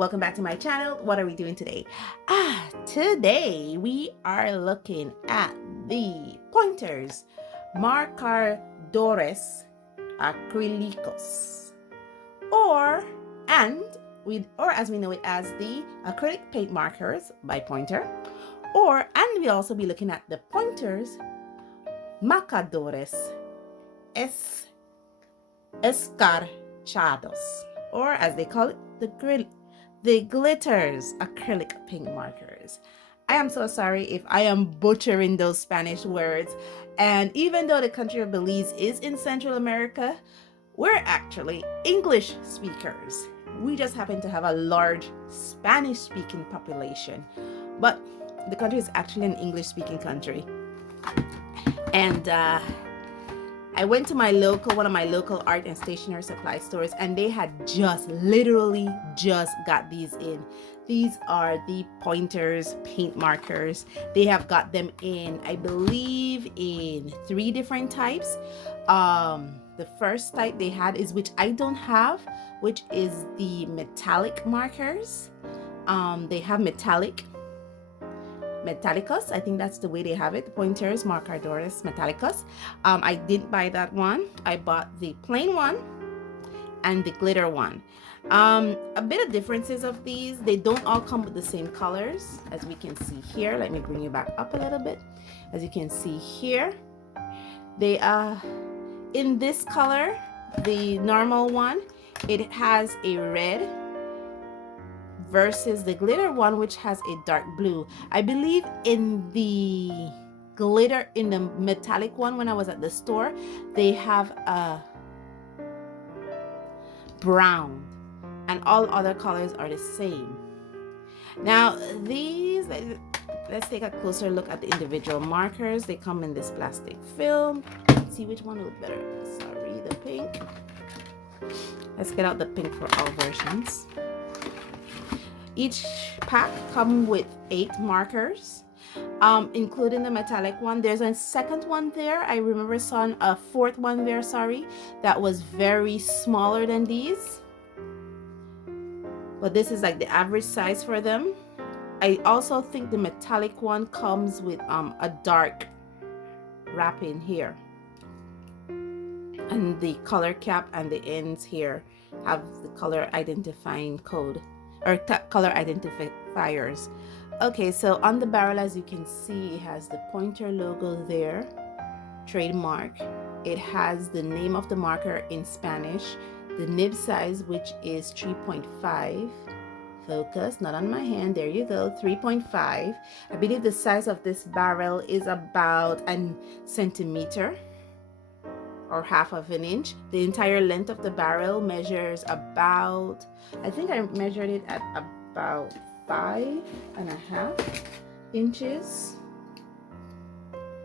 welcome back to my channel. What are we doing today? Today we are looking at the pointers Marcadores Acrylicos, or as we know it as the acrylic paint markers by Pointer, and we'll also be looking at the pointers Marcadores Escarchados, or as they call it, the glitters acrylic paint markers. I am so sorry if I am butchering those Spanish words, and even though the country of Belize is in Central America, we're actually English speakers. We just happen to have a large Spanish speaking population, but the country is actually an English speaking country. And I went to one of my local art and stationery supply stores, and they had literally just got these in. These are the pointers paint markers. They have got them in, I believe, in 3 different types. The first type they had is, which I don't have, which is the metallic markers. They have Metallicos, I think that's the way they have it, pointers Marcadores Metallicos. I didn't buy that one. I bought the plain one and the glitter one. A bit of differences of these, they don't all come with the same colors, as we can see here. Let me bring you back up a little bit. As you can see here, they are in this color, the normal one, it has a red, versus the glitter one, which has a dark blue. I believe in the metallic one, when I was at the store, they have a brown, and all other colors are the same. Now these, let's take a closer look at the individual markers. They come in this plastic film. Let's see which one looks better. Sorry, the pink. Let's get out the pink for all versions. Each pack comes with 8 markers, including the metallic one. There's a second one there. I remember saw a 4th one there, sorry, that was very smaller than these. But this is like the average size for them. I also think the metallic one comes with a dark wrapping here. And the color cap and the ends here have the color identifying code, or color identifiers. Okay, so on the barrel, as you can see, it has the Pointer logo there, trademark. It has the name of the marker in Spanish, the nib size, which is 3.5. Focus, not on my hand, there you go, 3.5. I believe the size of this barrel is about a centimeter, or half of an inch. The entire length of the barrel measures about, I think I measured it at about 5.5 inches.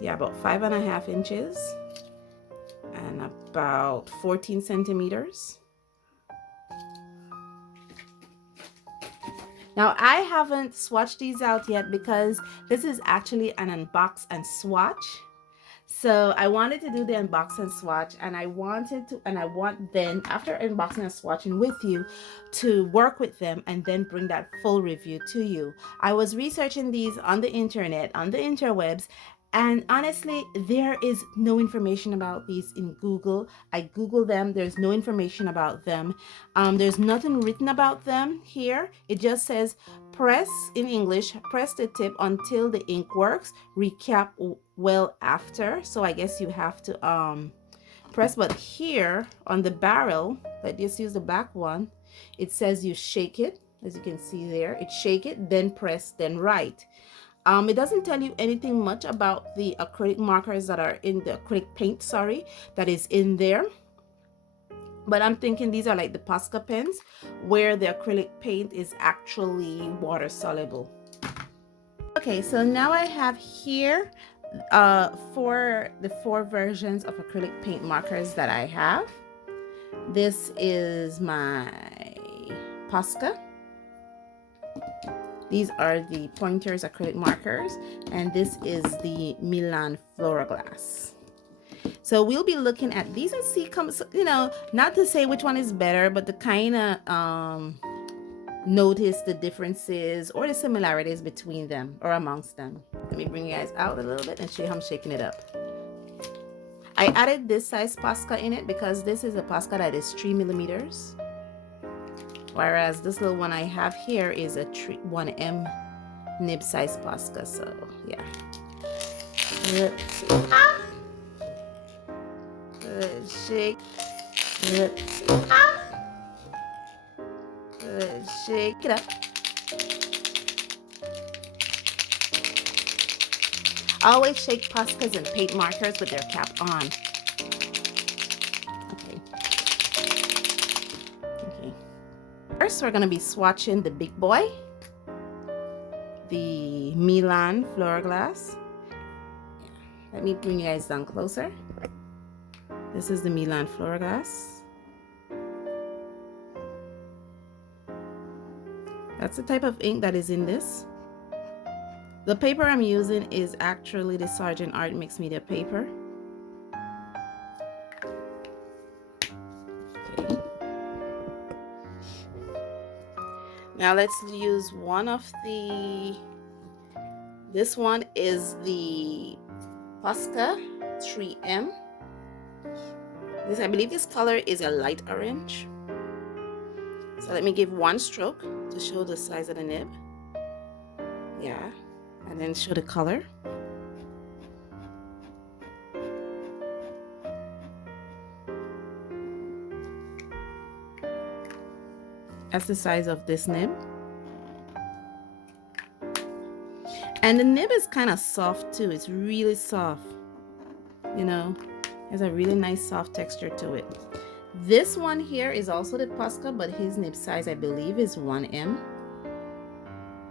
Yeah, about 5.5 inches and about 14 centimeters. Now I haven't swatched these out yet because this is actually an unbox and swatch. So I wanted to do the unbox and swatch, and I want then, after unboxing and swatching with you, to work with them and then bring that full review to you. I was researching these on the internet, on the interwebs, and honestly, there is no information about these in Google. I Googled them, there's no information about them. There's nothing written about them here. It just says, press, in English, press the tip until the ink works, recap well after. So I guess you have to press, but here on the barrel, let's just use the black one, it says you shake it, as you can see there, it shake it, then press, then write. It doesn't tell you anything much about the acrylic markers that are in the acrylic paint, sorry, that is in there. But I'm thinking these are like the Posca pens, where the acrylic paint is actually water soluble. Okay, so now I have here for the 4 versions of acrylic paint markers that I have. This is my Posca. These are the Pointers acrylic markers, and this is the Milan Floroglass. So we'll be looking at these and see, not to say which one is better, but to kind of notice the differences or the similarities between them or amongst them. Let me bring you guys out a little bit and show you how I'm shaking it up. I added this size Posca in it because this is a Posca that is 3 millimeters, whereas this little one I have here is a 1M nib size Posca. So yeah, let's see. Ah! Good shake. Let's see. Ah! Good shake it up. Always shake Poscas and paint markers with their cap on. Okay. First, we're going to be swatching the big boy, the Milan Flourglass. Let me bring you guys down closer. This is the Milan Flourglass. That's the type of ink that is in this. The paper I'm using is actually the Sargent Art Mixed Media paper. Okay. Now let's use one of the, this one is the Posca 3M. This, I believe this color is a light orange. So let me give one stroke to show the size of the nib. Yeah. And then show the color. That's the size of this nib. And the nib is kind of soft too. It's really soft. You know, has a really nice soft texture to it. This one here is also the Posca, but his nib size I believe is 1M.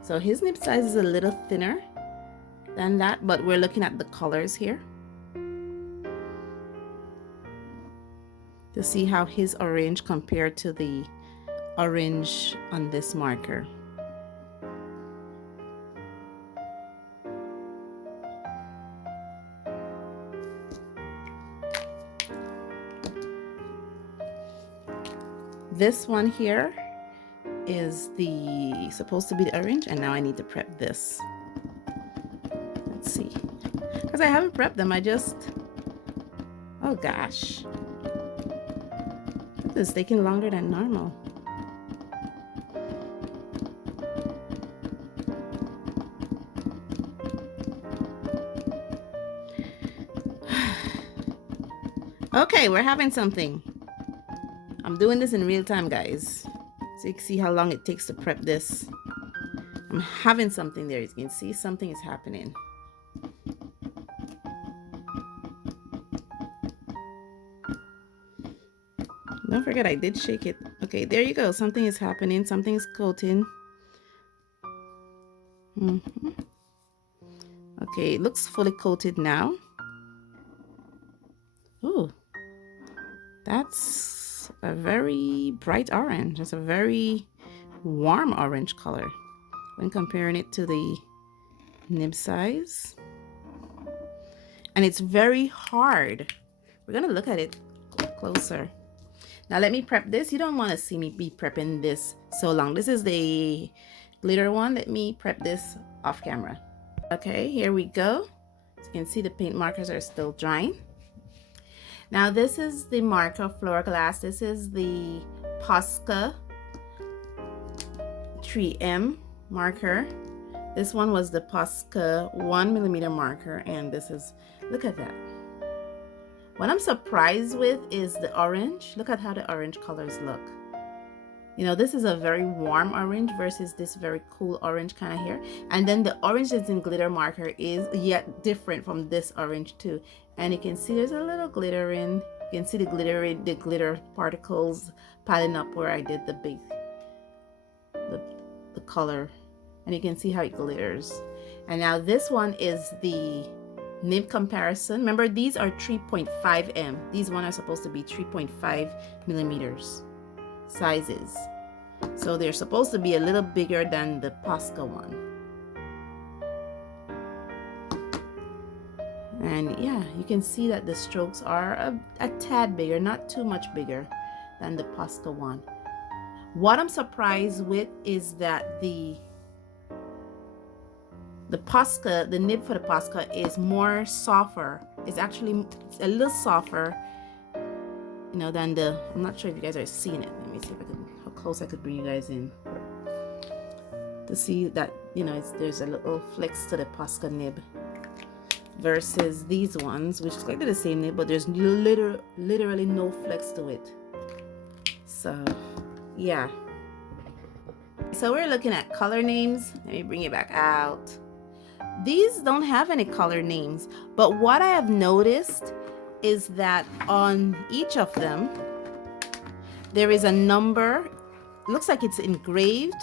So his nib size is a little thinner than that, but we're looking at the colors here to see how his orange compared to the orange on this marker. This one here is the supposed to be the orange, and now I need to prep this. Let's see, because I haven't prepped them. I just, oh gosh, this is taking longer than normal. Okay, we're having something. I'm doing this in real time, guys, so you can see how long it takes to prep this. I'm having something there. You can see something is happening. Don't forget, I did shake it. Okay, there you go. Something is happening. Something is coating. Okay, it looks fully coated now. Ooh, that's a very bright orange. It's a very warm orange color when comparing it to the nib size. And it's very hard. We're gonna look at it closer. Now let me prep this. You don't want to see me be prepping this so long. This is the glitter one. Let me prep this off camera. Okay, here we go. As you can see, the paint markers are still drying. Now this is the marker Flourglass. This is the Posca 3M marker. This one was the Posca 1mm marker, and this is, look at that. What I'm surprised with is the orange. Look at how the orange colors look. You know, this is a very warm orange versus this very cool orange kind of here. And then the orange that's in glitter marker is yet different from this orange too. And you can see there's a little glitter in. You can see the glitter particles piling up where I did the color. And you can see how it glitters. And now this one is the nib comparison. Remember, these are 3.5M. These one are supposed to be 3.5 millimeters sizes. So they're supposed to be a little bigger than the Posca one. And yeah, you can see that the strokes are a tad bigger, not too much bigger than the Posca one. What I'm surprised with is that the Posca, the nib for the Posca is more softer. It's actually a little softer, you know, than the, I'm not sure if you guys are seeing it. Let me see if I can, how close I could bring you guys in to see that, you know, there's a little flex to the Posca nib versus these ones, which is like the same nib, but there's literally no flex to it. So yeah. So we're looking at color names. Let me bring it back out. These don't have any color names, but what I have noticed is that on each of them, there is a number. It looks like it's engraved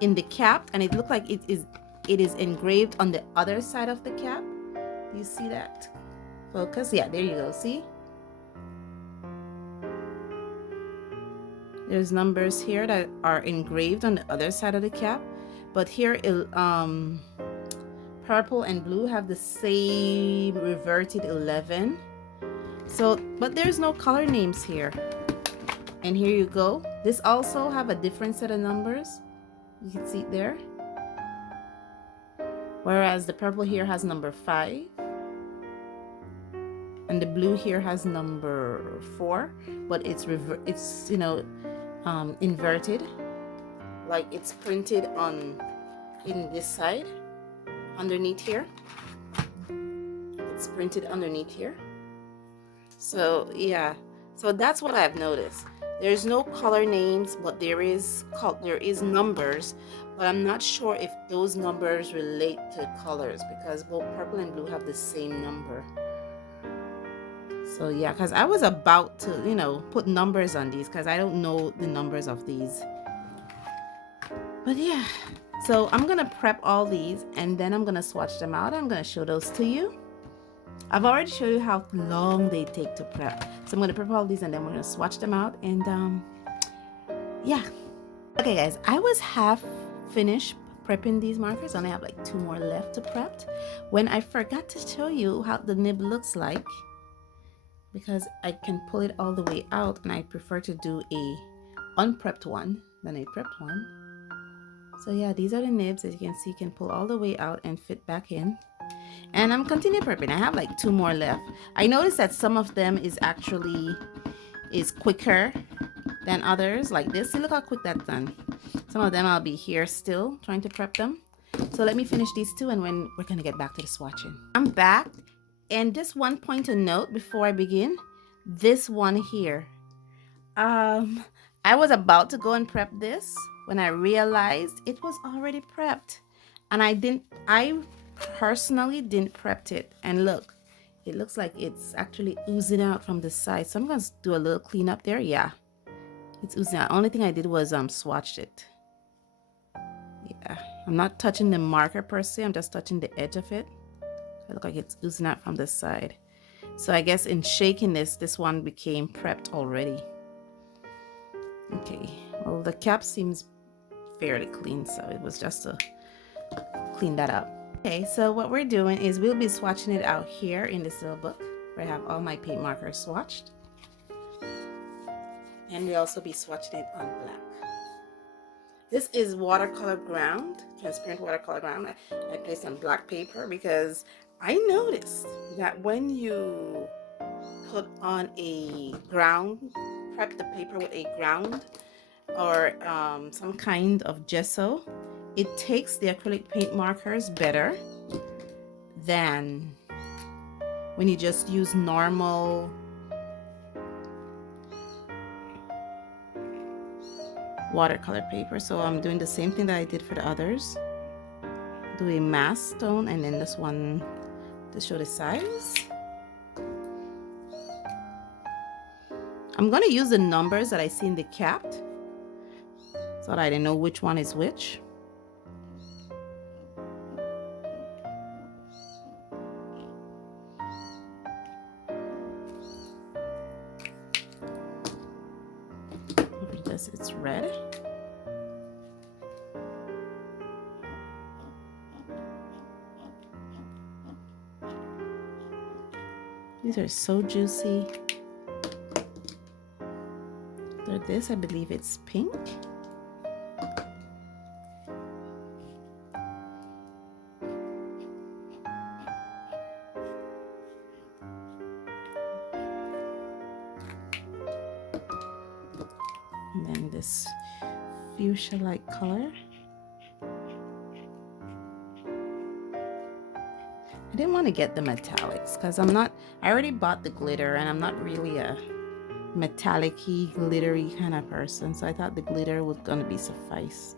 in the cap, and it looks like it is engraved on the other side of the cap. Do you see that? Focus. Yeah, there you go. See? There's numbers here that are engraved on the other side of the cap, but here purple and blue have the same reverted 11. So, but there's no color names here. And here you go. This also have a different set of numbers. You can see it there. Whereas the purple here has number 5. And the blue here has number 4, but it's you know, inverted, like it's printed on in this side underneath here. It's printed underneath here. So yeah, so that's what I've noticed. There's no color names, but there is numbers, but I'm not sure if those numbers relate to colors because both purple and blue have the same number. So yeah, because I was about to, you know, put numbers on these because I don't know the numbers of these. But yeah, so I'm gonna prep all these and then I'm gonna swatch them out. I'm gonna show those to you. I've already showed you how long they take to prep. So I'm gonna prep all these and then we're gonna swatch them out and yeah. Okay guys, I was half finished prepping these markers. I only have like 2 more left to prep. When I forgot to show you how the nib looks like, because I can pull it all the way out and I prefer to do a unprepped one than a prepped one. So yeah, these are the nibs. As you can see, you can pull all the way out and fit back in. And I'm continuing prepping. I have like 2 more left. I noticed that some of them is quicker than others, like this. See, look how quick that's done. Some of them I'll be here still trying to prep them. So let me finish these 2 and when we're gonna get back to the swatching. I'm back. And just one point to note before I begin, this one here. I was about to go and prep this when I realized it was already prepped. And I personally didn't prep it. And look, it looks like it's actually oozing out from the side. So I'm going to do a little cleanup there. Yeah, it's oozing out. Only thing I did was swatched it. Yeah, I'm not touching the marker per se. I'm just touching the edge of it. It looks like it's oozing out from the side. So I guess in shaking this one became prepped already. Okay, well the cap seems fairly clean, so it was just to clean that up. Okay, so what we're doing is we'll be swatching it out here in this little book where I have all my paint markers swatched. And we'll also be swatching it on black. This is watercolor ground, transparent watercolor ground. I placed on black paper because I noticed that when you put on a ground, prep the paper with a ground or some kind of gesso, it takes the acrylic paint markers better than when you just use normal watercolor paper. So I'm doing the same thing that I did for the others. Do a mask tone and then this one to show the size. I'm going to use the numbers that I see in the cap so that I know which one is which. Over this, it's red. These are so juicy. For this, I believe it's pink. And then this fuchsia-like color. I didn't want to get the metallics because I already bought the glitter and I'm not really a metallic-y, glittery kind of person. So I thought the glitter was going to be suffice.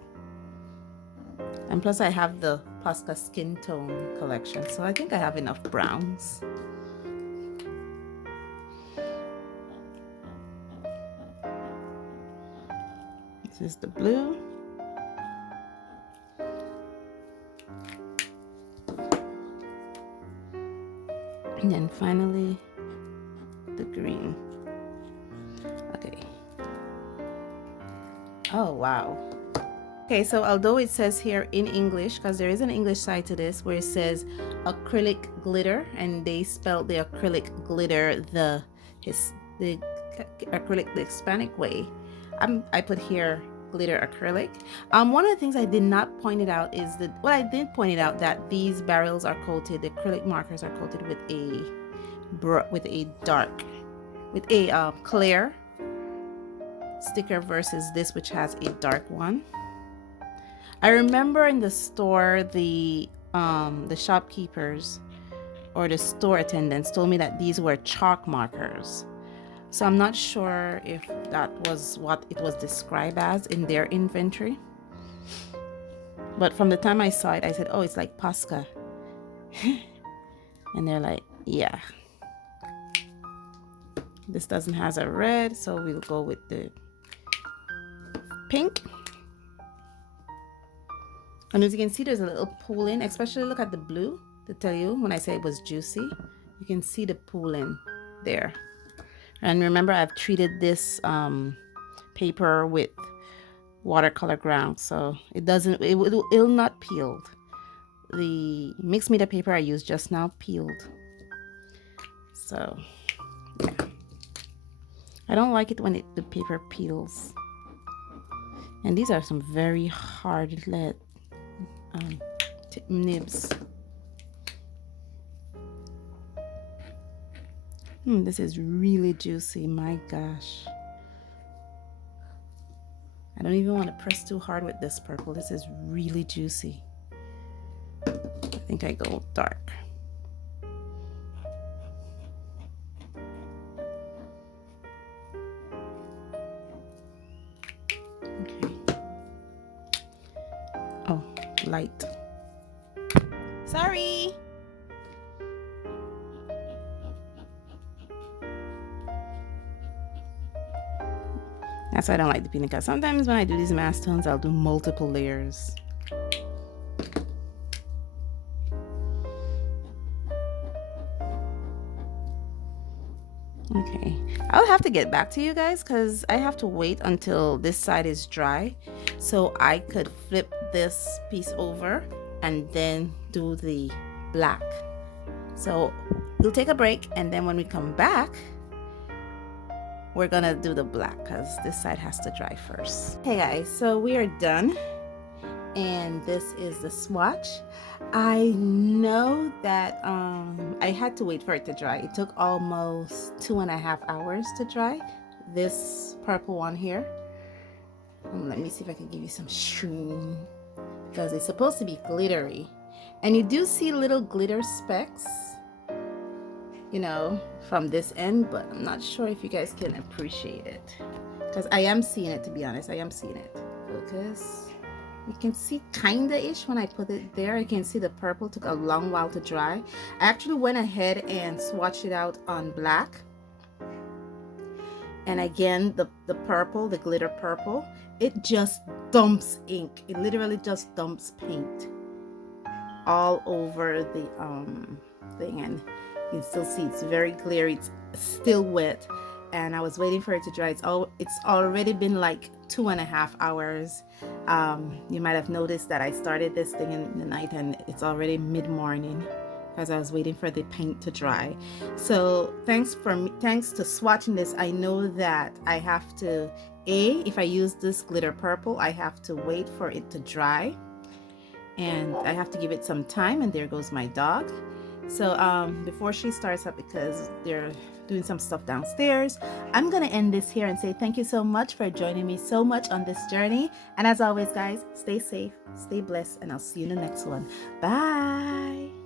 And plus I have the Posca skin tone collection. So I think I have enough browns. This is the blue. And then finally, the green. Okay. Oh, wow. Okay, so although it says here in English, because there is an English side to this where it says acrylic glitter, and they spelled the acrylic glitter the acrylic the Hispanic way. I put here glitter acrylic. One of the things I did not point it out is that I did point it out that these barrels are coated, the acrylic markers are coated with a clear sticker versus this, which has a dark one. I remember in the store the shopkeepers or the store attendants told me that these were chalk markers. So I'm not sure if that was what it was described as in their inventory. But from the time I saw it, I said, oh, it's like Posca. And they're like, yeah. This doesn't have a red, so we'll go with the pink. And as you can see, there's a little pooling, especially look at the blue to tell you when I say it was juicy. You can see the pooling there. And remember, I've treated this paper with watercolor ground, so it'll not peel. The mixed media paper I used just now peeled. So yeah. I don't like it when the paper peels. And these are some very hard lead nibs. This is really juicy, my gosh. I don't even want to press too hard with this purple. This is really juicy. I think I go dark. Okay. Oh, light. Sorry. That's why I don't like the peanut because sometimes when I do these mass tones, I'll do multiple layers. Okay, I'll have to get back to you guys because I have to wait until this side is dry so I could flip this piece over and then do the black. So we'll take a break, and then when we come back, we're gonna do the black because this side has to dry first. Hey guys, so we are done, and this is the swatch. I know that I had to wait for it to dry. It took almost 2.5 hours to dry, this purple one here. Let me see if I can give you some sheen because it's supposed to be glittery, and you do see little glitter specks, you know, from this end, but I'm not sure if you guys can appreciate it because I am seeing it, to be honest. I am seeing it. Focus. You can see kinda-ish when I put it there. You can see the purple took a long while to dry. I actually went ahead and swatched it out on black. And again, the purple, the glitter purple, it just dumps ink. It literally just dumps paint all over the thing, and you can still see it's very clear. It's still wet, and I was waiting for it to dry. It's already been like 2.5 hours. You might have noticed that I started this thing in the night, and it's already mid-morning because I was waiting for the paint to dry. So thanks to swatching this, I know that I have to, if I use this glitter purple, I have to wait for it to dry, and I have to give it some time. And there goes my dog. So before she starts up, because they're doing some stuff downstairs, I'm gonna end this here and say thank you so much for joining me so much on this journey. And as always, guys, stay safe, stay blessed, and I'll see you in the next one. Bye.